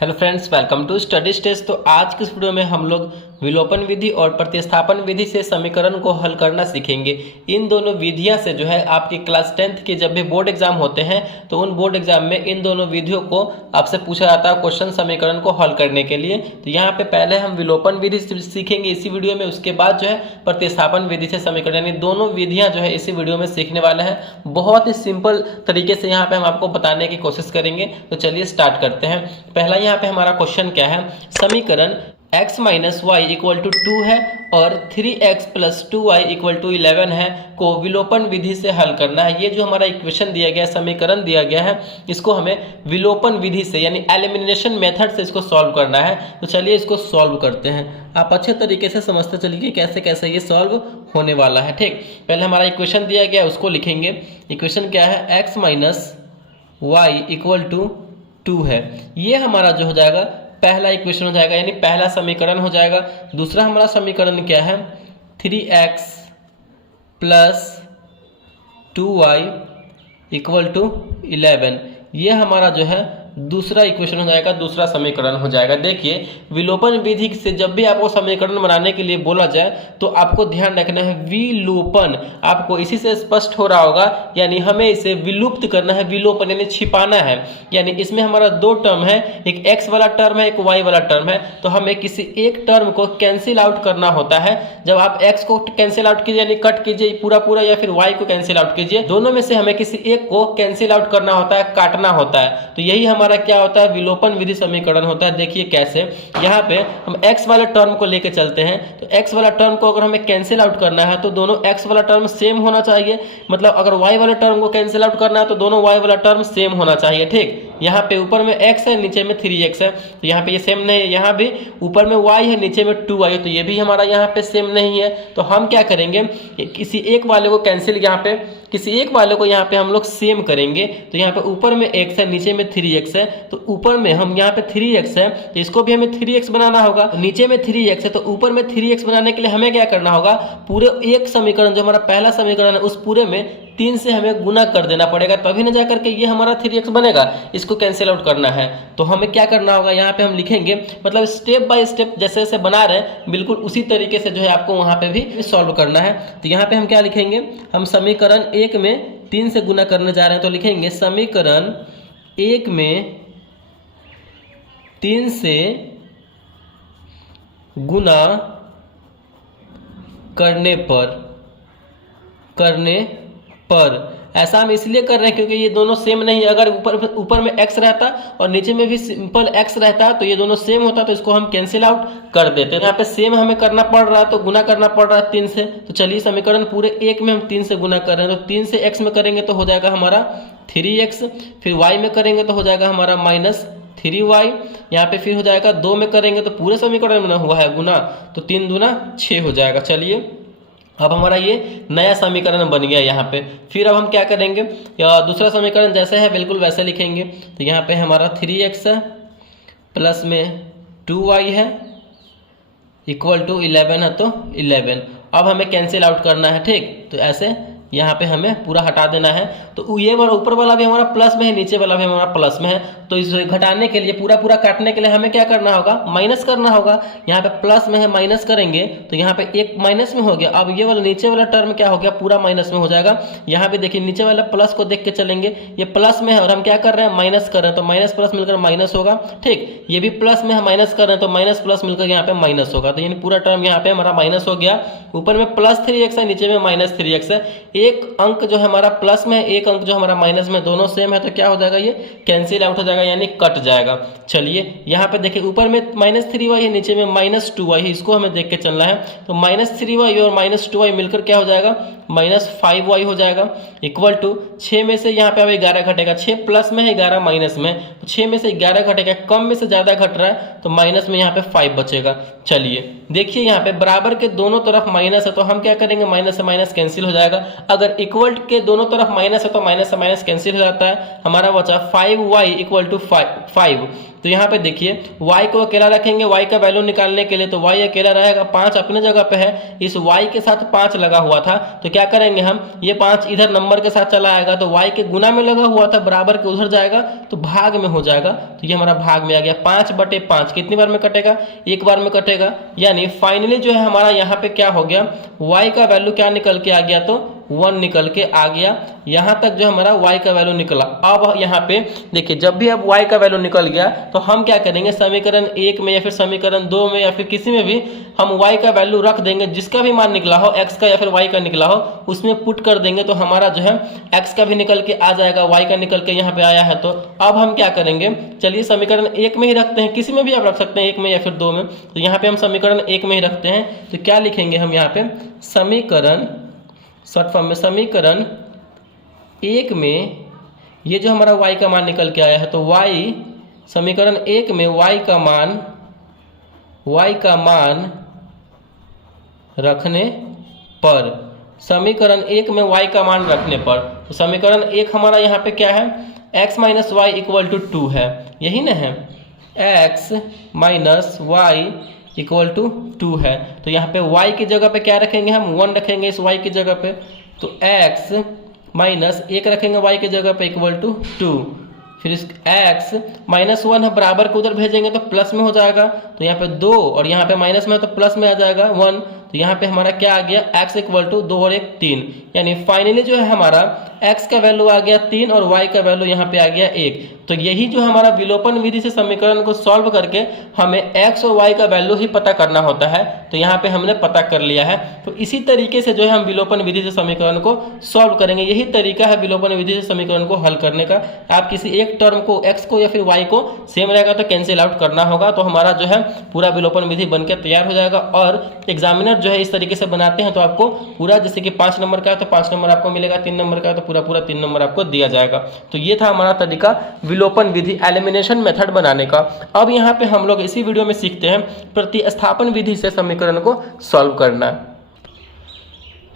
Hello friends, welcome to study stage. तो आज की इस वीडियो में हम लोग विलोपन विधि और प्रतिस्थापन विधि से समीकरण को हल करना सीखेंगे। इन दोनों विधियां से जो है आपकी क्लास 10th के जब भी बोर्ड एग्जाम होते हैं तो उन बोर्ड एग्जाम में इन दोनों विधियों को आपसे पूछा जाता है क्वेश्चन समीकरण को हल करने के लिए। तो यहाँ पे पहले हम विलोपन विधि सीखेंगे इसी वीडियो में, उसके बाद जो है प्रतिस्थापन विधि से समीकरण, यानी दोनों विधियां जो है इसी वीडियो में सीखने वाले हैं। बहुत ही सिंपल तरीके से यहाँ पे हम आपको बताने की कोशिश करेंगे। तो चलिए स्टार्ट करते हैं। पहला यहाँ पे हमारा क्वेश्चन क्या है, समीकरण x minus y equal to 2 है और 3x plus 2y equal to 11 है को विलोपन विधि से हल करना है। ये जो हमारा इक्वेशन दिया गया है, समीकरण दिया गया है, इसको हमें विलोपन विधि से यानी एलिमिनेशन मेथड से इसको सॉल्व करना है। तो चलिए इसको सॉल्व करते हैं। आप अच्छे तरीके से समझते चलिए कैसे कैसे ये सॉल्व होने वाला है। ठीक, पहले हमारा इक्वेशन दिया गया है उसको लिखेंगे। इक्वेशन क्या है, x minus y equal to 2 है। ये हमारा जो हो जाएगा पहला इक्वेशन हो जाएगा, यानी पहला समीकरण हो जाएगा। दूसरा हमारा समीकरण क्या है, 3x plus 2y equal to 11। ये हमारा जो है दूसरा इक्वेशन हो जाएगा, दूसरा समीकरण हो जाएगा। देखिए, विलोपन विधि से जब भी आपको समीकरण बनाने के लिए बोला जाए तो आपको ध्यान रखना है विलोपन। आपको इसी से स्पष्ट हो रहा होगा, यानी हमें इसे विलुप्त करना है, विलोपन यानी छिपाना है। यानी इसमें हमारा दो टर्म है, एक x वाला टर्म है, एक y वाला टर्म है। तो हमें किसी एक टर्म को कैंसिल आउट करना होता है। जब आप x को कैंसिल आउट कीजिए यानी कट कीजिए पूरा पूरा, या फिर y को कैंसिल आउट कीजिए, दोनों में से हमें किसी एक को कैंसिल आउट करना होता है, काटना होता है। तो यही हमारा क्या होता है, विलोपन विधि समीकरण होता है। देखिए कैसे, यहाँ पे हम x वाला टर्म को लेके चलते हैं। तो x वाला टर्म को अगर हमें कैंसिल आउट करना है तो दोनों x वाला टर्म सेम होना चाहिए। मतलब अगर y वाले टर्म को कैंसिल आउट करना है तो दोनों y वाला टर्म सेम होना चाहिए। ठीक, यहाँ पे ऊपर में x है, नीचे में 3x है, तो यहाँ पे ये सेम नहीं है। यहाँ भी ऊपर में y है, नीचे में 2y है, तो ये भी हमारा यहाँ पे सेम नहीं है। तो हम क्या करेंगे, किसी एक वाले को कैंसिल, यहाँ पे किसी एक वाले को यहाँ पे हम लोग सेम करेंगे। तो यहाँ पे ऊपर में x है, नीचे में 3x है, तो ऊपर में हम यहाँ पे 3x है तो इसको भी हमें 3x बनाना होगा। नीचे में 3x है तो ऊपर में 3x बनाने के लिए हमें क्या करना होगा, पूरे एक समीकरण जो हमारा पहला समीकरण है उस पूरे में 3 से हमें गुना कर देना पड़ेगा, तभी ना जाकर के ये हमारा 3x बनेगा। इसको कैंसिल आउट करना है तो हमें क्या करना होगा, यहाँ पे हम लिखेंगे, मतलब स्टेप बाय स्टेप जैसे जैसे बना रहे हैं बिल्कुल उसी तरीके से जो है आपको वहाँ पे भी सॉल्व करना है। तो यहाँ पे हम क्या लिखेंगे, हम समीकरण 1 में 3 से गुना करने जा रहे हैं। तो लिखेंगे समीकरण 1 में 3 से गुना करने पर ऐसा हम इसलिए कर रहे हैं क्योंकि ये दोनों सेम नहीं है। अगर ऊपर में x रहता और नीचे में भी सिंपल x रहता तो ये दोनों सेम होता, तो इसको हम कैंसिल आउट कर देते। यहाँ पे सेम हमें करना पड़ रहा है तो गुना करना पड़ रहा है 3 से। तो चलिए समीकरण पूरे 1 में हम 3 से गुना कर रहे हैं। तो 3 से x में करेंगे तो हो जाएगा हमारा 3x, फिर y में करेंगे तो हो जाएगा हमारा माइनस 3y, यहाँ पे फिर हो जाएगा 2 में करेंगे तो पूरे समीकरण में हुआ है गुना, तो 3 दूना 6 हो जाएगा। चलिए अब हमारा ये नया समीकरण बन गया यहाँ पे। फिर अब हम क्या करेंगे, दूसरा समीकरण जैसे है बिल्कुल वैसे लिखेंगे। तो यहाँ पे हमारा 3x है प्लस में 2y है इक्वल टू 11 है, तो 11। अब हमें कैंसिल आउट करना है। ठीक, तो ऐसे यहाँ पे हमें पूरा हटा देना है। तो ये वाला ऊपर वाला भी हमारा प्लस में है, नीचे वाला भी हमारा प्लस में है। तो इसे घटाने के लिए, पूरा पूरा काटने के लिए हमें क्या करना होगा, माइनस करना होगा। यहाँ पे प्लस में है, माइनस करेंगे तो यहाँ पे एक माइनस में हो गया। अब ये वाला नीचे वाला टर्म क्या हो गया, पूरा माइनस में हो जाएगा। यहाँ पे देखिए नीचे वाला प्लस को देख के चलेंगे, ये प्लस में है और हम क्या कर रहे हैं, माइनस कर रहे हैं, तो माइनस प्लस मिलकर माइनस होगा। ठीक, ये भी प्लस में है, माइनस कर रहे हैं तो माइनस प्लस मिलकर यहाँ पे माइनस होगा। तो यानी पूरा टर्म यहाँ पे हमारा माइनस हो गया। ऊपर में प्लस 3x है, नीचे में माइनस 3x है। एक अंक जो हमारा प्लस में है, एक अंक जो हमारा माइनस में, दोनों सेम है तो क्या हो जाएगा, ये कैंसिल आउट हो जाएगा यानी कट जाएगा। चलिए यहाँ पे देखिए ऊपर में माइनस 3y है, नीचे में माइनस 2y है, इसको हमें देख के चलना है। तो माइनस 3y और माइनस 2y मिलकर क्या हो जाएगा, माइनस 5y हो जाएगा इक्वल टू 6 में से यहाँ पे अब 11 घटेगा। 6 प्लस में है, 11 माइनस में, तो 6 में से 11 घटेगा, कम में से ज़्यादा घट रहा है तो माइनस में यहाँ पे 5 बचेगा। चलिए देखिए यहाँ पे बराबर के दोनों तरफ माइनस है तो हम क्या करेंगे, माइनस से माइनस कैंसिल हो जाएगा। अगर इक्वल के दोनों तरफ माइनस है तो माइनस से माइनस कैंसिल हो जाता है, हमारा बचा 5y इक्वल टू 5। तो यहाँ पे देखिए y को अकेला रखेंगे y का वैल्यू निकालने के लिए, तो y अकेला रहेगा, 5 अपने जगह पे है, इस y के साथ 5 लगा हुआ था, तो क्या करेंगे हम, ये 5 इधर नंबर के साथ चला आएगा तो y के गुना में लगा हुआ था, बराबर के उधर जाएगा तो भाग में हो जाएगा, तो ये हमारा भाग में आ गया। 5/5 कितनी बार में कटेगा, एक बार में कटेगा, यानी फाइनली जो है हमारा यहाँ पे क्या हो गया, y का वैल्यू क्या निकल के आ गया, तो 1 निकल के आ गया। यहाँ तक जो हमारा y का वैल्यू निकला। अब यहाँ पे देखिए जब भी अब y का वैल्यू निकल गया तो हम क्या करेंगे, समीकरण 1 में या फिर समीकरण 2 में या फिर किसी में भी हम y का वैल्यू रख देंगे, जिसका भी मान निकला हो, x का या फिर y का निकला हो, उसमें पुट कर देंगे तो हमारा जो है x का भी निकल के आ जाएगा, y का निकल के यहाँ पे आया है। तो अब हम क्या करेंगे, चलिए समीकरण 1 में ही रखते हैं, किसी में भी आप रख सकते हैं, 1 में या फिर 2 में, तो यहाँ पे हम समीकरण 1 में ही रखते हैं। तो क्या लिखेंगे हम यहाँ पे, समीकरण शॉर्ट फॉर्म में समीकरण 1 में ये जो हमारा y का मान निकल के आया है, तो y समीकरण 1 में y का मान रखने पर, समीकरण 1 में y का मान रखने पर, तो समीकरण 1 हमारा यहाँ पे क्या है, x minus y equal to 2 है, यही ना है, x minus y equal to 2 है। तो यहाँ पे y की जगह पे क्या रखेंगे हम, 1 रखेंगे इस y की जगह पे, तो x माइनस 1 रखेंगे y की जगह पे इक्वल टू 2, फिर इस x माइनस 1 है, बराबर को उधर भेजेंगे तो प्लस में हो जाएगा, तो यहाँ पे 2 और यहाँ पे माइनस में है तो प्लस में आ जाएगा 1, तो यहाँ पे हमारा क्या आ गया, x इक्वल टू 2 और 1 3, यानी फाइनली जो है हमारा x का वैल्यू आ गया 3 और y का वैल्यू यहाँ पे आ गया 1। तो यही जो हमारा विलोपन विधि से समीकरण को सॉल्व करके हमें x और y का वैल्यू ही पता करना होता है, तो यहाँ पे हमने पता कर लिया है। तो इसी तरीके से जो है हम विलोपन विधि से समीकरण को सॉल्व करेंगे, यही तरीका है विलोपन विधि से समीकरण को हल करने का। आप किसी एक टर्म को x को या फिर y को सेम रहेगा तो कैंसिल आउट करना होगा, तो हमारा जो है पूरा विलोपन विधि बनकर तैयार हो जाएगा। और एग्जामिनर जो है इस तरीके से बनाते हैं तो आपको पूरा, जैसे कि 5 नंबर का है तो 5 नंबर आपको मिलेगा, 3 नंबर का है तो पूरा 3 नंबर आपको दिया जाएगा। तो ये था हमारा तरीका विलोपन विधि, एलिमिनेशन मेथड बनाने का। अब यहाँ पे हम लोग इसी वीडियो में सीखते हैं प्रतिस्थापन विधि से समीकरण को सॉल्व करना।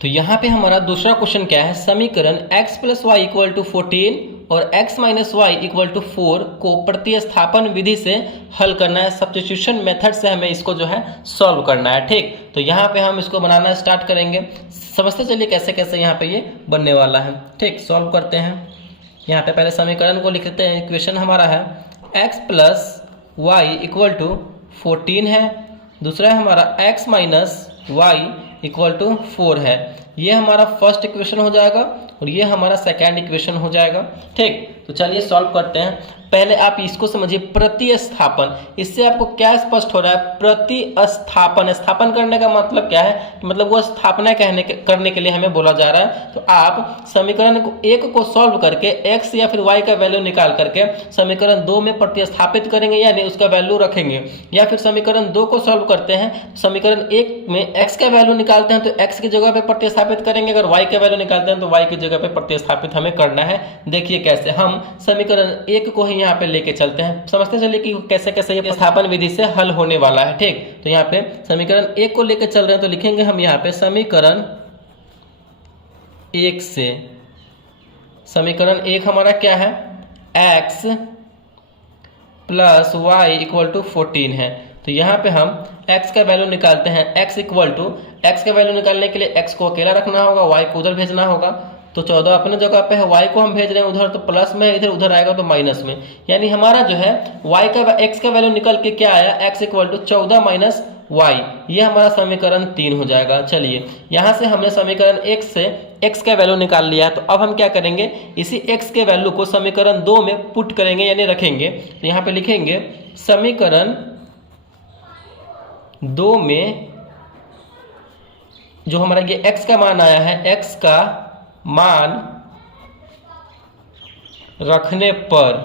तो यहाँ पे हमारा दूसरा क्वेश्चन क्या है, समीकरण x plus y equal to 14 और x minus y equal to 4 को प्रतिस्थापन विधि से हल करना है, सब्स्टिट्यूशन मेथड से हमें इसको जो है सॉल्व करना है। ठीक, तो यहाँ पे हम इसको बनाना स्टार्ट करेंगे, समझते चलिए कैसे कैसे यहाँ पे ये बनने वाला है। ठीक, सॉल्व करते हैं। यहाँ पे पहले समीकरण को लिखते हैं, इक्वेशन हमारा है x plus y equal to 14 है, दूसरा है हमारा x minus y equal to 4 है, ये हमारा फर्स्ट इक्वेशन हो जाएगा और ये हमारा सेकेंड इक्वेशन हो जाएगा। ठीक, तो चलिए सॉल्व करते हैं। पहले आप इसको समझिए, प्रतिस्थापन, इससे आपको क्या स्पष्ट हो रहा है, प्रतिस्थापन, स्थापन करने का मतलब क्या है, मतलब वो स्थापना करने के लिए हमें बोला जा रहा है। तो आप समीकरण को 1 को सॉल्व करके x या फिर y का वैल्यू निकाल करके समीकरण 2 में प्रतिस्थापित करेंगे, यानी उसका वैल्यू रखेंगे, या फिर समीकरण 2 को सॉल्व करते हैं, समीकरण 1 में x का वैल्यू निकालते हैं तो x की जगह पे प्रतिस्थापित करेंगे, अगर y का वैल्यू निकालते हैं तो y की जगह पे प्रतिस्थापित हमें करना है। देखिए कैसे, हम समीकरण 1 को ही यहाँ पे लेके चलते हैं, समझते चलिए कि कैसे कैसे ये प्रतिस्थापन विधि से हल होने वाला है। ठीक, तो यहाँ पे समीकरण 1 को लेके चल रहे हैं, तो लिखेंगे हम यहाँ पे समीकरण 1 से, समीकरण 1 हमारा क्या है, x plus y equal to 14 है, तो यहाँ पे हम x का वैल्यू निकालते हैं, x इक्वल टू, x का वैल्यू निकालने के लिए x को अकेला रखना होगा, y को उधर भेजना होगा, तो 14 अपने जगह पे है, y को हम भेज रहे हैं उधर, तो प्लस में, इधर उधर आएगा तो माइनस में, यानी हमारा जो है x का वैल्यू निकल के क्या आया, x equal to 14 minus y, ये हमारा समीकरण 3 हो जाएगा। चलिए यहाँ से हमने समीकरण 1 से x का वैल्यू निकाल लिया है, तो अब हम क्या करेंगे, इसी x के वैल्यू को समीकरण 2 में पुट करेंगे, यानी रखेंगे। तो यहाँ पे लिखेंगे समीकरण 2 में जो हमारा ये x का मान आया है, x का मान रखने पर,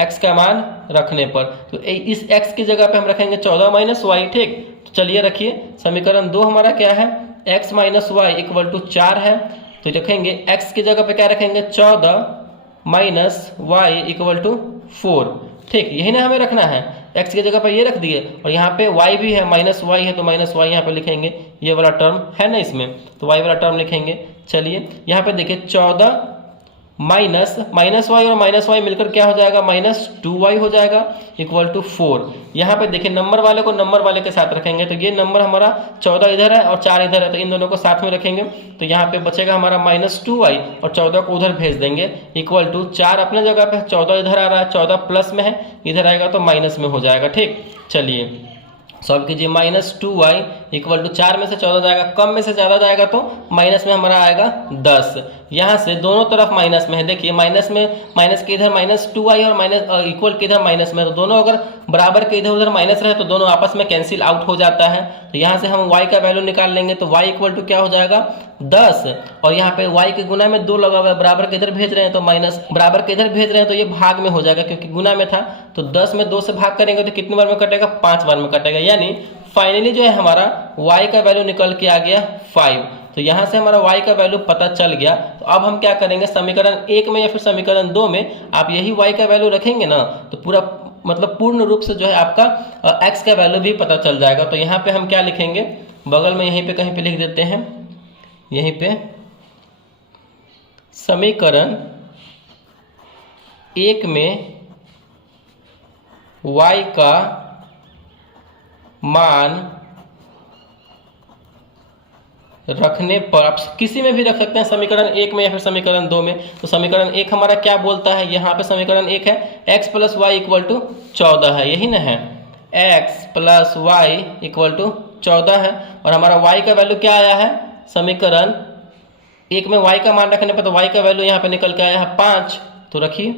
x का मान रखने पर, तो इस x की जगह पे हम रखेंगे 14 माइनस वाई। ठीक, तो चलिए रखिए, समीकरण 2 हमारा क्या है, x minus y equal to 4 है, तो रखेंगे x की जगह पे क्या रखेंगे, 14 माइनस वाई इक्वल टू 4। ठीक, यही ना हमें रखना है, x की जगह पर ये रख दिए, और यहाँ पे y भी है, माइनस वाई है, तो माइनस वाई यहाँ पे लिखेंगे, ये वाला टर्म है ना इसमें, तो y वाला टर्म लिखेंगे, चलिए यहाँ पे देखिए 14 माइनस वाई और माइनस वाई मिलकर क्या हो जाएगा, -2y हो जाएगा इक्वल टू 4। यहाँ पे देखिए नंबर वाले को नंबर वाले के साथ रखेंगे तो ये नंबर हमारा 14 इधर है और 4 इधर है, तो इन दोनों को साथ में रखेंगे तो यहाँ पे बचेगा हमारा -2y और 14 को उधर भेज देंगे इक्वल टू 4 अपने जगह पे, 14 इधर आ रहा है, 14 प्लस में है, इधर आएगा तो माइनस में हो जाएगा। ठीक, चलिए सॉल्व कीजिए। -2y इक्वल टू 4 में से 14 जाएगा, कम में से ज़्यादा जाएगा तो माइनस में हमारा आएगा 10। यहाँ से दोनों तरफ माइनस में है, देखिए माइनस के इधर -2y और माइनस इक्वल के इधर माइनस में, तो दोनों अगर बराबर के इधर उधर माइनस रहे तो दोनों आपस में कैंसिल आउट हो जाता है। तो यहाँ से हम y का वैल्यू निकाल लेंगे तो y इक्वल टू क्या हो जाएगा 10, और यहाँ पे y के गुना में 2 लगा हुआ है, बराबर के इधर भेज रहे हैं तो माइनस, बराबर के इधर भेज रहे हैं तो ये भाग में हो जाएगा क्योंकि गुना में था, तो 10 में 2 से भाग करेंगे तो कितनी बार में कटेगा, 5 बार में कटेगा। यानी फाइनली जो है हमारा y का वैल्यू निकल के आ गया 5। तो यहाँ से हमारा y का वैल्यू पता चल गया। तो अब हम क्या करेंगे, समीकरण 1 में या फिर समीकरण 2 में आप यही y का वैल्यू रखेंगे ना तो पूरा मतलब पूर्ण रूप से जो है आपका x का वैल्यू भी पता चल जाएगा। तो यहाँ पे हम क्या लिखेंगे, बगल में यहीं पे कहीं पे लिख देते हैं, यहीं पे समीकरण 1 में y का मान रखने पर, आप किसी में भी रख सकते हैं, समीकरण 1 में या फिर समीकरण 2 में। तो समीकरण 1 हमारा क्या बोलता है, यहाँ पे समीकरण 1 है x plus y equal to 14 है, यही ना है, x plus y equal to 14 है। और हमारा y का वैल्यू क्या आया है, समीकरण 1 में y का मान रखने पर तो y का वैल्यू यहाँ पे निकल के आया है 5। तो रखिए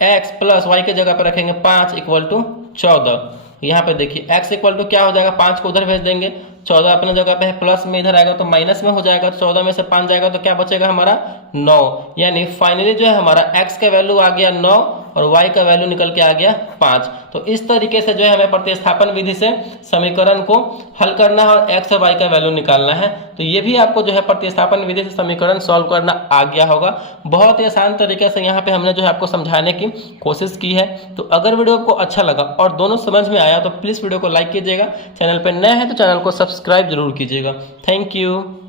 x प्लस वाई के जगह पर रखेंगे 5 इक्वल टू 14। यहाँ पे देखिए x इक्वल टू क्या हो जाएगा, 5 को उधर भेज देंगे, 14 अपने जगह पे है, प्लस में इधर आएगा तो माइनस में हो जाएगा, तो 14 में से 5 जाएगा तो क्या बचेगा हमारा 9। यानी फाइनली जो है हमारा x का वैल्यू आ गया 9 और y का वैल्यू निकल के आ गया 5। तो इस तरीके से जो है हमें प्रतिस्थापन विधि से समीकरण को हल करना है और x और y का वैल्यू निकालना है। तो ये भी आपको जो है प्रतिस्थापन विधि से समीकरण सॉल्व करना आ गया होगा। बहुत ही आसान तरीके से यहाँ पे हमने जो है आपको समझाने की कोशिश की है। तो अगर वीडियो आपको अच्छा लगा और दोनों समझ में आया तो प्लीज़ वीडियो को लाइक कीजिएगा, चैनल पर नए हैं तो चैनल को सब्सक्राइब जरूर कीजिएगा। Thank you.